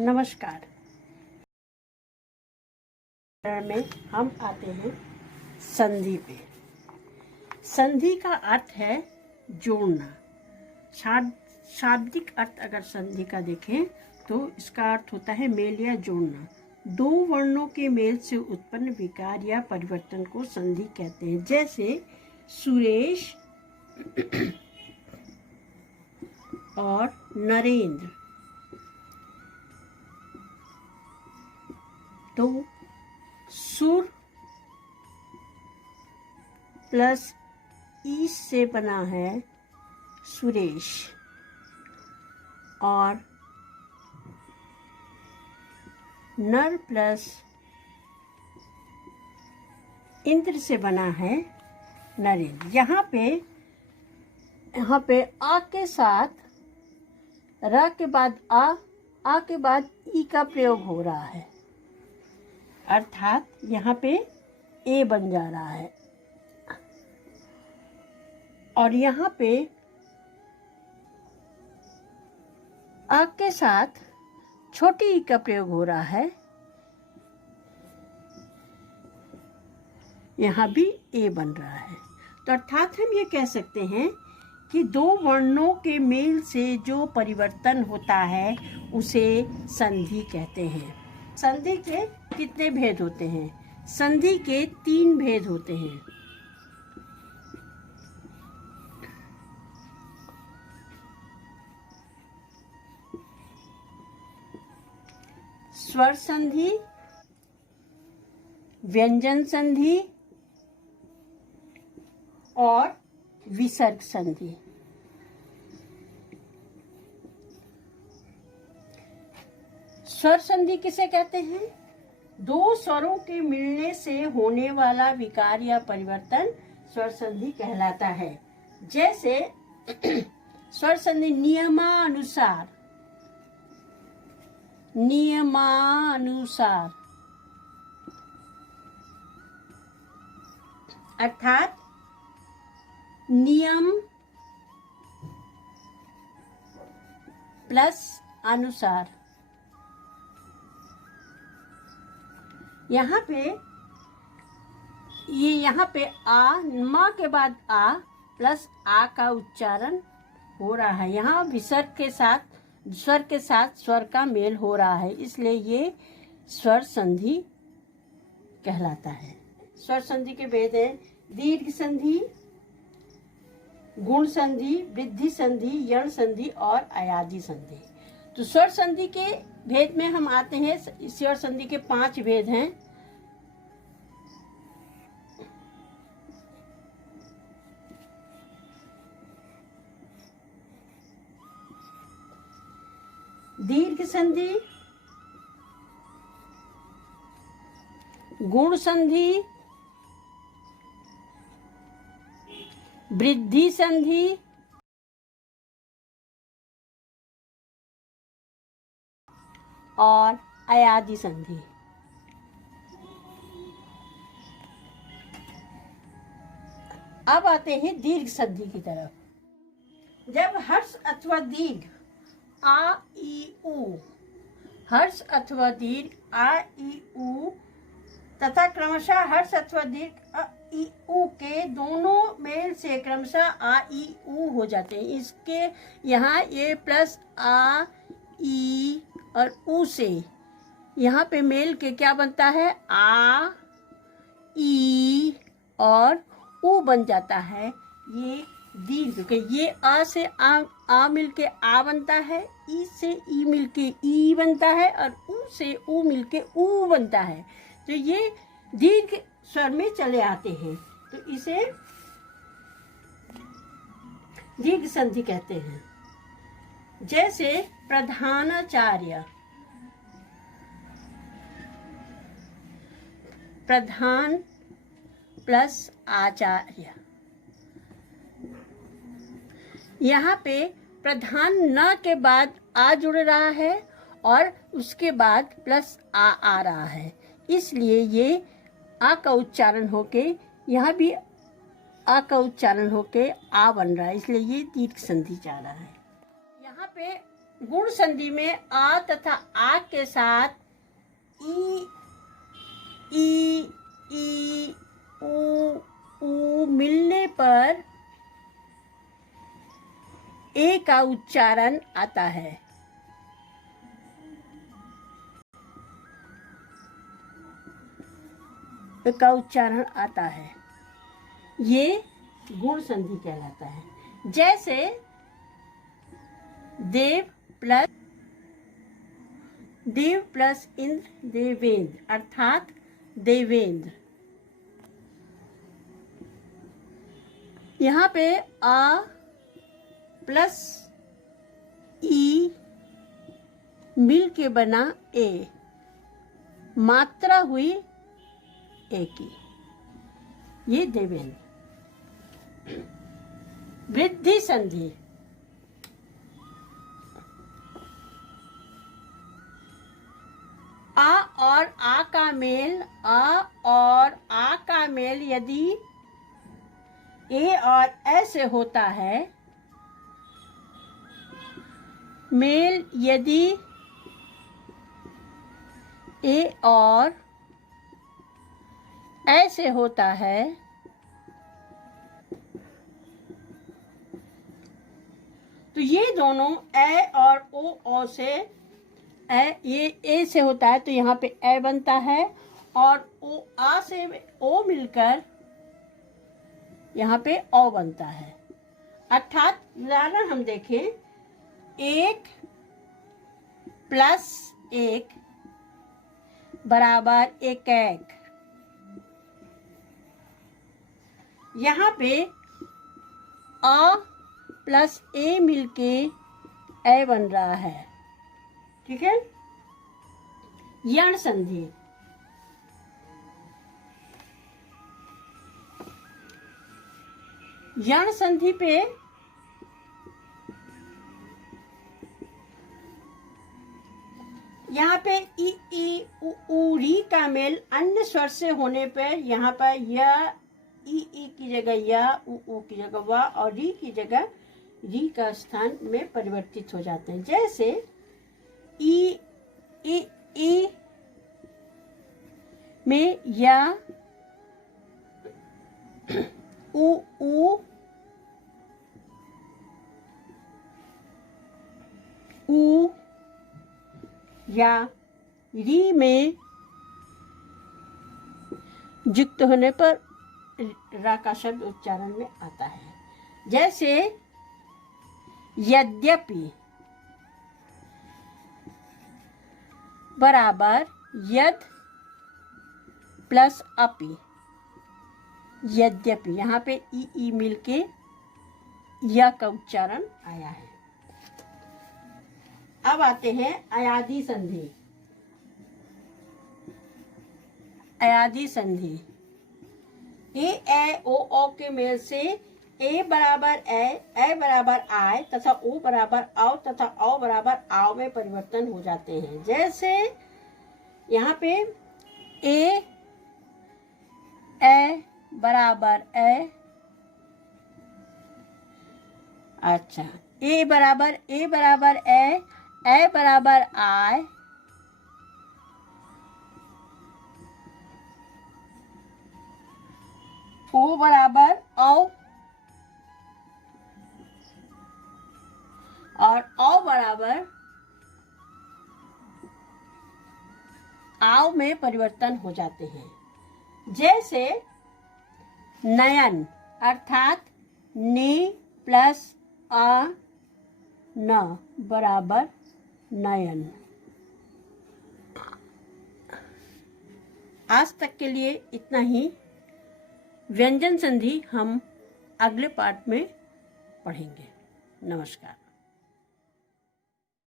नमस्कार। में हम आते हैं संधि पे। संधि का अर्थ है जोड़ना। शाब्दिक अर्थ अगर संधि का देखें तो इसका अर्थ होता है मेल या जोड़ना। दो वर्णों के मेल से उत्पन्न विकार या परिवर्तन को संधि कहते हैं। जैसे सुरेश और नरेंद्र, तो सुर प्लस ई से बना है सुरेश और नर प्लस इंद्र से बना है नरेंद्र। यहाँ पे आ के साथ र के बाद आ के बाद ई का प्रयोग हो रहा है, अर्थात यहाँ पे ए बन जा रहा है। और यहाँ पे आ के साथ छोटी ई का प्रयोग हो रहा है, यहाँ भी ए बन रहा है। तो अर्थात हम ये कह सकते हैं कि दो वर्णों के मेल से जो परिवर्तन होता है उसे संधि कहते हैं। संधि के कितने भेद होते हैं? संधि के 3 भेद होते हैं। स्वर संधि, व्यंजन संधि और विसर्ग संधि। स्वर संधि किसे कहते हैं? दो स्वरों के मिलने से होने वाला विकार या परिवर्तन स्वर संधि कहलाता है। जैसे स्वर संधि नियमानुसार, अर्थात नियम प्लस अनुसार। यहाँ पे आ, माँ के बाद आ प्लस आ का उच्चारण हो रहा है। यहाँ विसर्ग के साथ स्वर के साथ स्वर का मेल हो रहा है, इसलिए ये स्वर संधि कहलाता है। स्वर संधि के भेद हैं दीर्घ संधि, गुण संधि, वृद्धि संधि, यण संधि और अयादि संधि। तो स्वर संधि के भेद में हम आते हैं। स्वर संधि के 5 भेद हैं। दीर्घ संधि, गुण संधि, वृद्धि संधि और अयादि संधि। अब आते हैं दीर्घ संधि की तरफ। जब हर्ष अथवा दीर्घ आ ई उ, हर्ष अथवा दीर्घ आ ई उ तथा क्रमशः हर्ष अथवा दीर्घ अ ई उ के दोनों मेल से क्रमशः आ ई उ हो जाते हैं। इसके यहाँ ये प्लस आ ई और उ से यहाँ पे मेल के क्या बनता है? आ ई और उ बन जाता है। ये दीर्घ के ये आ से आ मिलके आ बनता है, ई से ई मिलके ई बनता है और उ से उ मिलके उ बनता है। तो ये दीर्घ स्वर में चले आते हैं, तो इसे दीर्घ संधि कहते हैं। जैसे प्रधानाचार्य, प्रधान प्लस आचार्य। यहाँ पे प्रधान न के बाद आ जुड़ रहा है और उसके बाद प्लस आ रहा है, इसलिए ये आ का उच्चारण होके यहाँ भी आ का उच्चारण होके आ बन रहा है, इसलिए ये दीर्घ संधि जा रहा है। यहाँ पे गुण संधि में आ तथा आ के साथ ई ऊ मिलने पर ए का उच्चारण आता है। का उच्चारण आता है, ये गुण संधि कहलाता है। जैसे देव प्लस इंद्र देवेंद्र अर्थात देवेंद्र। यहाँ पे आ प्लस ई मिल के बना ए, मात्रा हुई ए की, ये देवेंद्र। वृद्धि संधि, आ और आ का मेल यदि ए और ए से होता है, मेल यदि ए और ए से होता है, तो ये दोनों ए और ओ से ये ए से होता है तो यहाँ पे ए बनता है, और ओ आ से ओ मिलकर यहाँ पे ओ बनता है। अर्थात उदाहरण हम देखें, 1 + 1 बराबर 1 यहाँ पे आ प्लस ए मिलके ए बन रहा है। ठीक है। यण संधि, यण संधि पे यहाँ पे ई ऊ री का मेल अन्य स्वर से होने पर यहाँ पर यह ई की जगह या ऊ की जगह वा और री की जगह री का स्थान में परिवर्तित हो जाते हैं। जैसे ई में या ऊ या री में युक्त होने पर रा का शब्द उच्चारण में आता है। जैसे यद्यपि बराबर यद प्लस अपि, यद्यपि यहाँ पे ई मिलके या का उच्चारण आया है। अब आते हैं अयादी संधि। अयादी संधि, ए ओ के मेल से ए बराबर ए बराबर आय तथा ओ बराबर आओ तथा औ बराबर आओ में परिवर्तन हो जाते हैं। जैसे यहाँ पे ए बराबर ए, अच्छा ए बराबर ए बराबर आय, ओ बराबर औ और औ बराबर आओ में परिवर्तन हो जाते हैं। जैसे नयन अर्थात ने प्लस आ न बराबर नयन। आज तक के लिए इतना ही। व्यंजन संधि हम अगले पार्ट में पढ़ेंगे। नमस्कार।